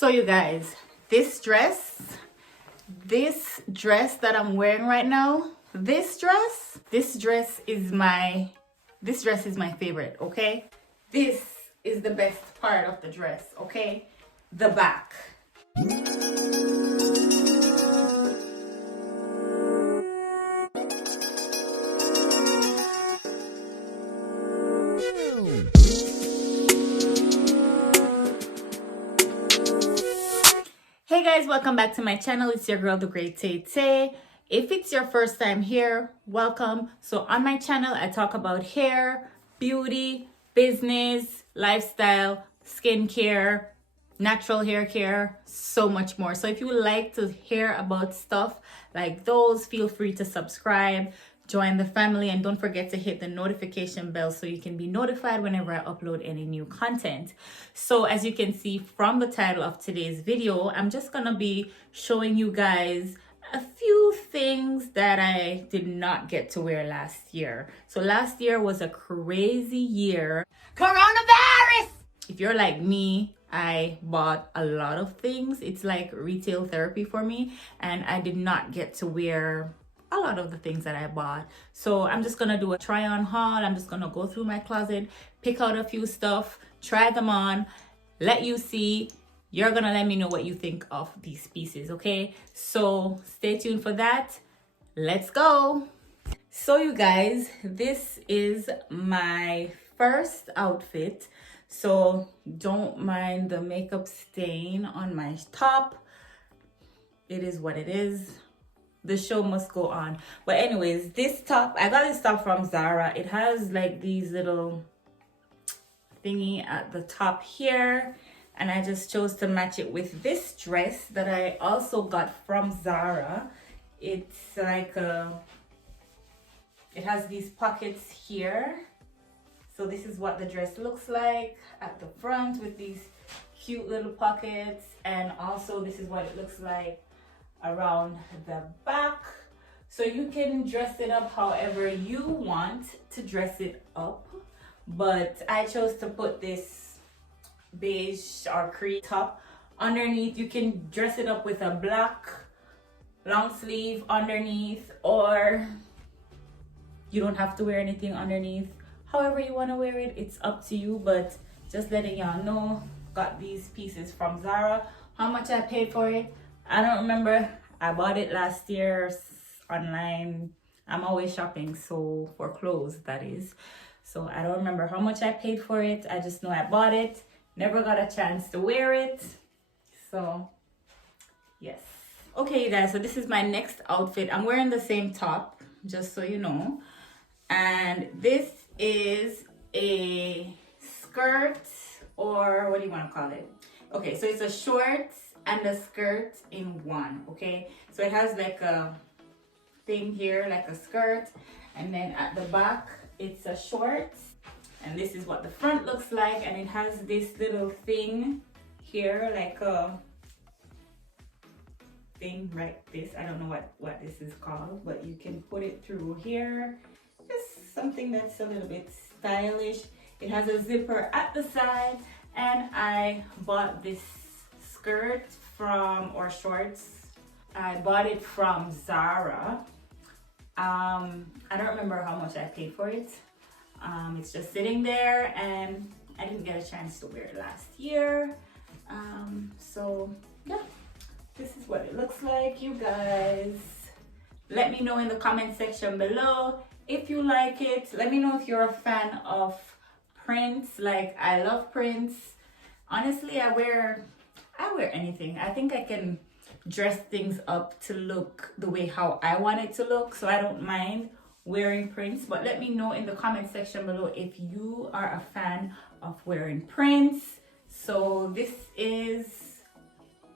So you guys, this dress that I'm wearing right now, this dress is my favorite, okay? This is the best part of the dress, okay? The back. Hey guys, welcome back to my channel. It's your girl, the Great Tay Tay. If it's your first time here, welcome. So on my channel, I talk about hair, beauty, business, lifestyle, skincare, natural hair care, so much more. So if you would like to hear about stuff like those, feel free to subscribe, join the family, and don't forget to hit the notification bell so you can be notified whenever I upload any new content. So as you can see from the title of today's video, I'm just gonna be showing you guys a few things that I did not get to wear last year. So last year was a crazy year. Coronavirus! If you're like me, I bought a lot of things. It's like retail therapy for me, and I did not get to wear a lot of the things that I bought. So I'm just gonna do a try on haul. I'm just gonna go through my closet, pick out a few stuff, try them on, let you see. You're gonna let me know what you think of these pieces, okay? So stay tuned for that. Let's go. So you guys, this is my first outfit. So don't mind the makeup stain on my top. It is what it is. The show must go on. But anyways, this top, I got this top from Zara. It has like these little thingy at the top here, and I just chose to match it with this dress that I also got from Zara. It's like it has these pockets here. So this is what the dress looks like at the front with these cute little pockets, and also this is what it looks like around the back. So you can dress it up however you want to dress it up, but I chose to put this beige or cream top underneath. You can dress it up with a black long sleeve underneath, or you don't have to wear anything underneath. However you want to wear it, it's up to you, but just letting y'all know, got these pieces from Zara. How much I paid for it, I don't remember. I bought it last year online. I'm always shopping, so for clothes, that is. So I don't remember how much I paid for it. I just know I bought it. Never got a chance to wear it. So yes. Okay, you guys, so this is my next outfit. I'm wearing the same top, just so you know. And this is a skirt, or what do you want to call it? Okay, so it's a short and a skirt in one, okay? So it has like a thing here, like a skirt, and then at the back it's a short, and this is what the front looks like, and it has this little thing here, like a thing like this. I don't know what this is called, but you can put it through here. Just something that's a little bit stylish. It has a zipper at the side, and I bought this skirt from, or shorts, I bought it from Zara. I don't remember how much I paid for it. It's just sitting there, and I didn't get a chance to wear it last year. So yeah, this is what it looks like, you guys. Let me know in the comment section below if you like it. Let me know if you're a fan of prints. Like, I love prints. Honestly, I wear anything. I think I can dress things up to look the way how I want it to look, so I don't mind wearing prints. But let me know in the comment section below if you are a fan of wearing prints. So this is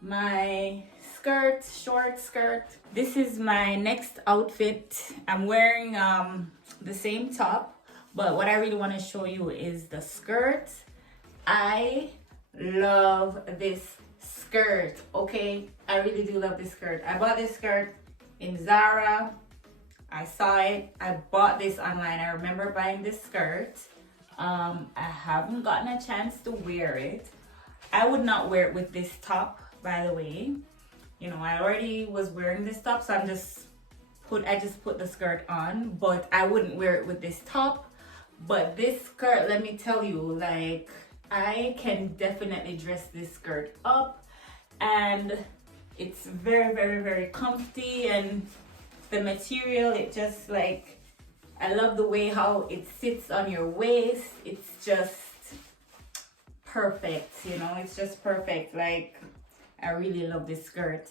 my skirt, short skirt. This is my next outfit. I'm wearing the same top, but what I really want to show you is the skirt. I love this skirt, okay? I really do love this skirt. I bought this skirt in Zara. I saw it. I bought this online. I remember buying this skirt. I haven't gotten a chance to wear it, I would not wear it with this top, by the way. You know, I already was wearing this top, so I just put the skirt on, but I wouldn't wear it with this top. But this skirt, let me tell you, like, I can definitely dress this skirt up, and it's very, very, very comfy, and the material, it just like, I love the way how it sits on your waist. It's just perfect, you know, it's just perfect. Like, I really love this skirt.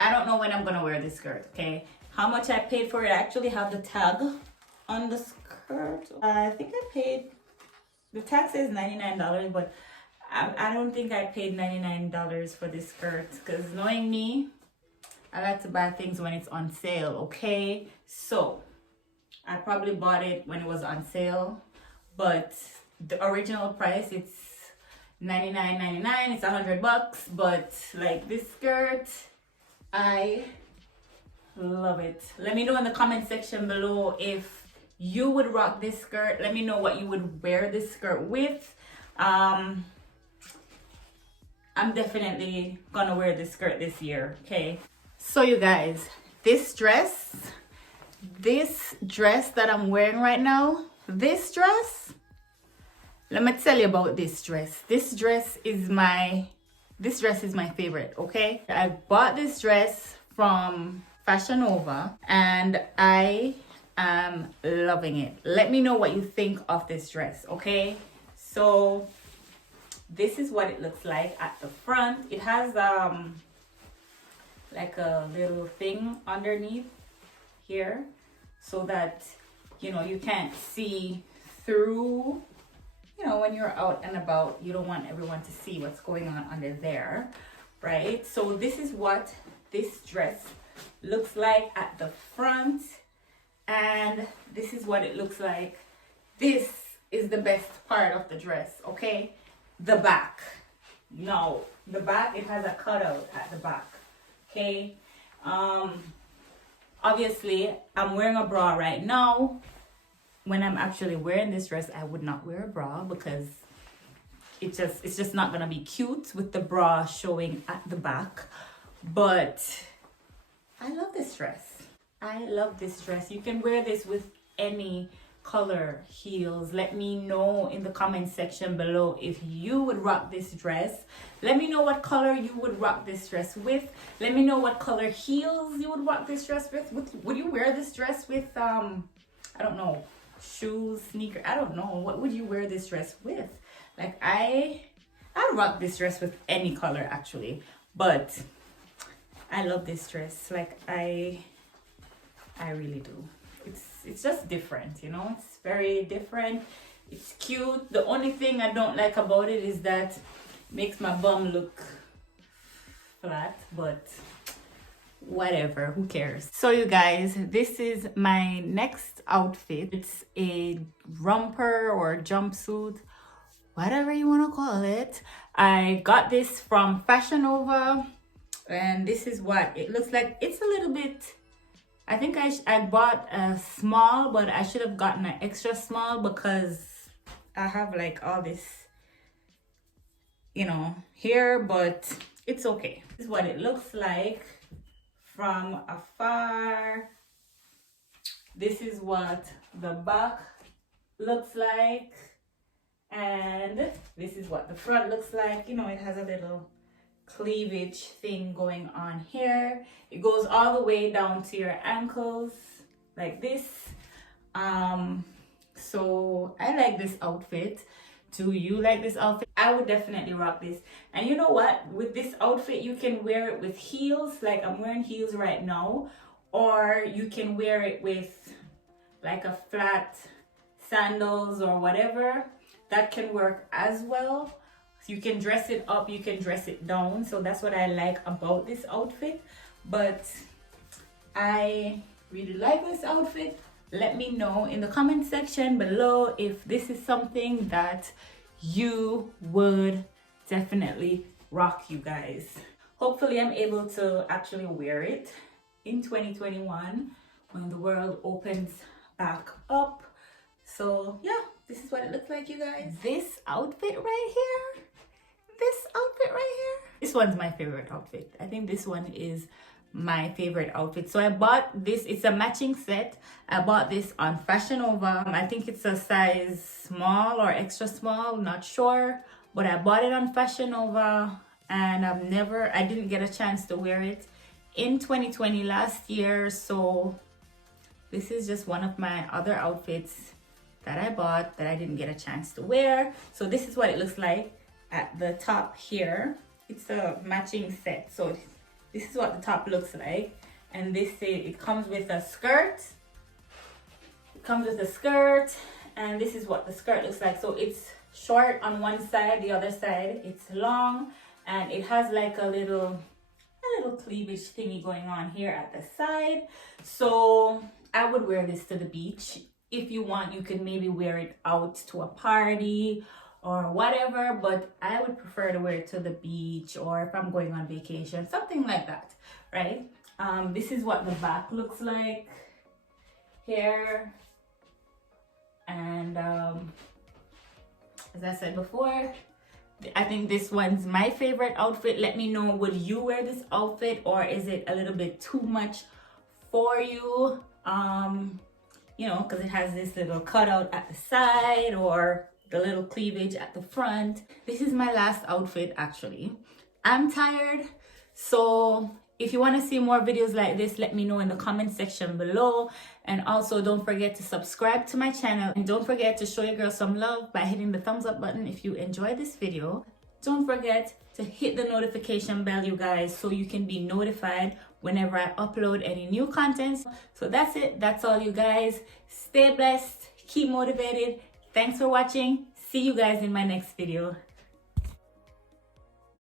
I don't know when I'm gonna wear this skirt, okay? How much I paid for it, I actually have the tag on the skirt. I think I paid, the tag says $99, but I don't think I paid $99 for this skirt, because knowing me, I like to buy things when it's on sale, okay? So, I probably bought it when it was on sale, but the original price, it's $99.99, it's $100, but like this skirt, I love it. Let me know in the comment section below if you would rock this skirt. Let me know what you would wear this skirt with. I'm definitely gonna wear this skirt this year, okay? So you guys, this dress that I'm wearing right now, this dress, let me tell you about this dress. This dress is my favorite, okay? I bought this dress from Fashion Nova and I am loving it. Let me know what you think of this dress, okay? So this is what it looks like at the front. It has like a little thing underneath here so that, you know, you can't see through. You know, when you're out and about, you don't want everyone to see what's going on under there, right? So this is what this dress looks like at the front, and this is what it looks like. This is the best part of the dress, okay? The back. No, the back, it has a cutout at the back, okay? Obviously, I'm wearing a bra right now. When I'm actually wearing this dress, I would not wear a bra because it's just not gonna be cute with the bra showing at the back. But I love this dress. I love this dress. You can wear this with any color heels. Let me know in the comment section below if you would rock this dress. Let me know what color you would rock this dress with. Let me know what color heels you would rock this dress with. Would you wear this dress with I don't know, shoes, sneaker, I don't know, what would you wear this dress with? Like, I'd rock this dress with any color actually, but I love this dress. Like, I really do. It's just different, you know, it's very different. It's cute. The only thing I don't like about it is that it makes my bum look flat, but whatever, who cares? So you guys, this is my next outfit. It's a romper or jumpsuit, whatever you want to call it. I got this from Fashion Nova, and this is what it looks like. It's a little bit, I think I bought a small, but I should have gotten an extra small because I have like all this, you know, here, but it's okay. This is what it looks like from afar. This is what the back looks like, and this is what the front looks like. You know, it has a little cleavage thing going on here. It goes all the way down to your ankles like this. So I like this outfit. Do you like this outfit? I would definitely rock this. And you know what? With this outfit, you can wear it with heels. Like, I'm wearing heels right now. Or you can wear it with like a flat sandals or whatever. That can work as well. So you can dress it up, you can dress it down. So that's what I like about this outfit. But I really like this outfit. Let me know in the comment section below if this is something that you would definitely rock, you guys. Hopefully I'm able to actually wear it in 2021 when the world opens back up. So yeah, this is what it looks like, you guys. This outfit right here, this outfit right here. This one's my favorite outfit. I think this one is my favorite outfit. So I bought this, it's a matching set. I bought this on Fashion Nova. I think it's a size small or extra small, not sure, but I bought it on Fashion Nova, and I didn't get a chance to wear it in 2020 last year. So this is just one of my other outfits that I bought that I didn't get a chance to wear. So this is what it looks like at the top here. It's a matching set. So this is what the top looks like. And it comes with a skirt. It comes with a skirt, and this is what the skirt looks like. So it's short on one side, the other side it's long, and it has like a little cleavage thingy going on here at the side. So I would wear this to the beach. If you want, you could maybe wear it out to a party or whatever, but I would prefer to wear it to the beach, or if I'm going on vacation, something like that, right? This is what the back looks like here. And as I said before, I think this one's my favorite outfit. Let me know, would you wear this outfit, or is it a little bit too much for you? You know, because it has this little cutout at the side, or the little cleavage at the front. This is my last outfit actually. I'm tired, so if you want to see more videos like this, let me know in the comment section below. And also don't forget to subscribe to my channel, and don't forget to show your girl some love by hitting the thumbs up button if you enjoyed this video. Don't forget to hit the notification bell, you guys, so you can be notified whenever I upload any new content. So that's it. That's all, you guys. Stay blessed. Keep motivated. Thanks for watching. See you guys in my next video.